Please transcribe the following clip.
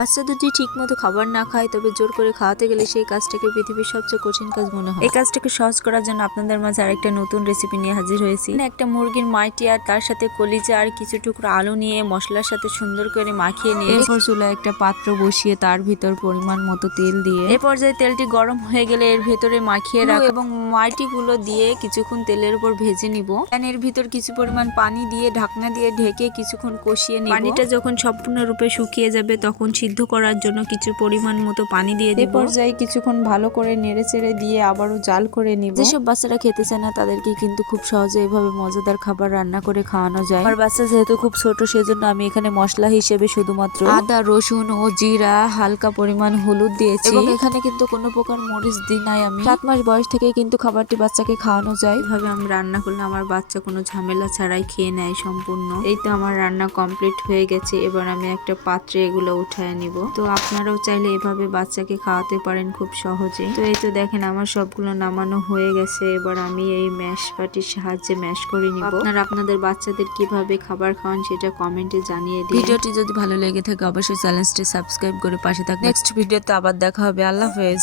বাচ্চা যদি ঠিক মতো খাবার না খায় তবে জোর করে খাওয়াতে গেলে সেই কাজটাকে পৃথিবীর সবচেয়ে কঠিন কাজ মনে হয়। এই কাজটাকে সহজ করার জন্য আপনাদের মাঝে আরেকটা নতুন রেসিপি নিয়ে হাজির হয়েছি। একটা মুরগির মাইটি আর তার সাথে কলিজা আর কিছু টুকরো আলু নিয়ে মশলার সাথে সুন্দর করে মাখিয়ে নিয়ে এরপর চুলায় একটা পাত্র বসিয়ে তার ভিতর পরিমাণ মতো তেল দিয়ে এ পর্যায়ে তেলটি গরম হয়ে গেলে এর ভেতরে মাখিয়ে রাখা। এবং মাটি গুলো দিয়ে কিছুক্ষণ তেলের উপর ভেজে নিব। এর ভিতর কিছু পরিমাণ পানি দিয়ে ঢাকনা দিয়ে ঢেকে কিছুক্ষণ কষিয়ে নিব। পানিটা যখন সম্পূর্ণরূপে শুকিয়ে যাবে তখন সিদ্ধ করার জন্য কিছু পরিমাণ মতো পানি দিয়ে দেব। পর্যায়ে কিছুক্ষণ ভালো করে নেড়ে চেড়ে দিয়ে আবারও জাল করে নিব। যেসব বাচ্চারা খেতে চায় না তাদেরকে কিন্তু খুব সহজে এভাবে মজাদার খাবার রান্না করে খাওয়ানো যায়। আমার বাচ্চা যেহেতু খুব ছোট সেজন্য আমি এখানে মশলা হিসেবে শুধুমাত্র আদা রসুন ও জিরা হালকা পরিমাণ হলুদ দিয়েছি। এবং এখানে কিন্তু কোনো প্রকার মরিচ দিই নাই আমি। সাত মাস বয়স থেকে কিন্তু খাবারটি বাচ্চাকে খাওয়ানো যায়। এভাবে আমি রান্না করলে আমার বাচ্চা কোনো ঝামেলা ছাড়াই খেয়ে নেয় সম্পূর্ণ। এই তো আমার রান্না কমপ্লিট হয়ে গেছে। এবার আমি একটা পাত্রে এগুলো উঠায় নিব। তো আপনারাও চাইলে এভাবে বাচ্চাকে খাওয়াতে পারেন খুব সহজে। তো এই তো দেখেন আমার সবগুলো নামানো হয়ে গেছে। এবার আমি এই ম্যাশ পাটির সাহায্যে ম্যাশ করে নিব। আপনারা আপনাদের বাচ্চাদের কীভাবে খাবার খাওয়ান সেটা কমেন্টে জানিয়ে দিন। ভিডিওটি যদি ভালো লেগে থাকে অবশ্যই চ্যানেলটি সাবস্ক্রাইব করে পাশে থাকবেন। নেক্সট ভিডিওতে আবার দেখা হবে। আল্লাহ হাফেজ।